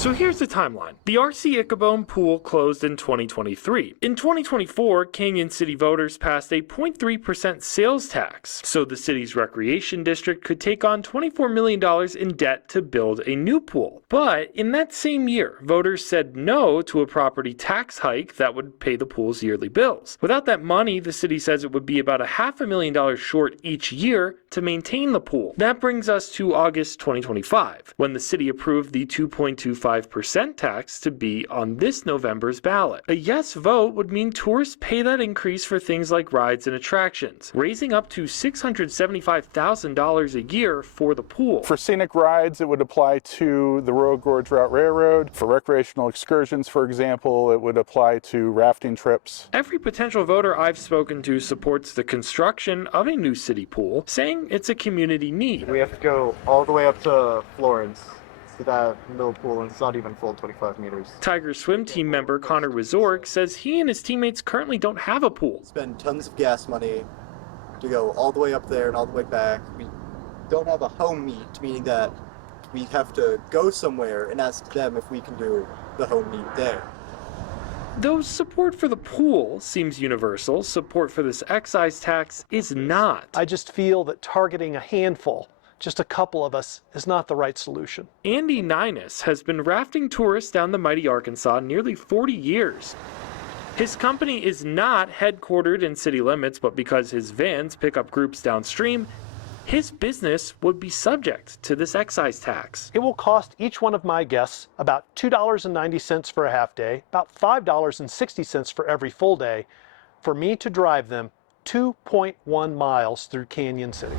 So here's the timeline. The RC Icabone Pool closed in 2023. In 2024, Cañon City voters passed a 0.3% sales tax, so the city's recreation district could take on $24 million in debt to build a new pool. But in that same year, voters said no to a property tax hike that would pay the pool's yearly bills. Without that money, the city says it would be about $500,000 short each year to maintain the pool. That brings us to August 2025, when the city approved the 2.25% tax to be on this November's ballot. A yes vote would mean tourists pay that increase for things like rides and attractions, raising up to $675,000 a year for the pool. For scenic rides, it would apply to the Royal Gorge Route Railroad. For recreational excursions, for example, it would apply to rafting trips. Every potential voter I've spoken to supports the construction of a new city pool, saying it's a community need. We have to go all the way up to Florence to that middle pool, and it's not even full 25 meters. Tiger swim team member Connor Wazork says he and his teammates currently don't have a pool. Spend tons of gas money to go all the way up there and all the way back. We don't have a home meet, meaning that we have to go somewhere and ask them if we can do the home meet there. Though support for the pool seems universal, support for this excise tax is not. I just feel that targeting a handful, just a couple of us, is not the right solution. Andy Ninus has been rafting tourists down the mighty Arkansas nearly 40 years. His company is not headquartered in city limits, but because his vans pick up groups downstream, his business would be subject to this excise tax. It will cost each one of my guests about $2.90 for a half day, about $5.60 for every full day, for me to drive them 2.1 miles through Cañon City.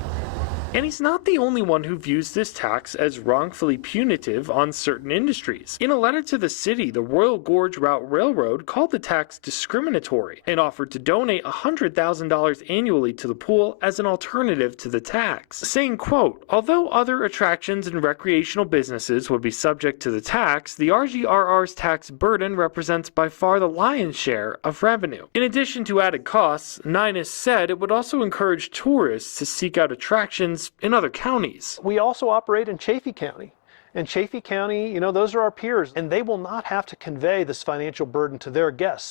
And he's not the only one who views this tax as wrongfully punitive on certain industries. In a letter to the city, the Royal Gorge Route Railroad called the tax discriminatory and offered to donate $100,000 annually to the pool as an alternative to the tax, saying, quote, "Although other attractions and recreational businesses would be subject to the tax, the RGRR's tax burden represents by far the lion's share of revenue." In addition to added costs, Ninus said it would also encourage tourists to seek out attractions in other counties. We also operate in Chaffee County. And Chaffee County, those are our peers, and they will not have to convey this financial burden to their guests.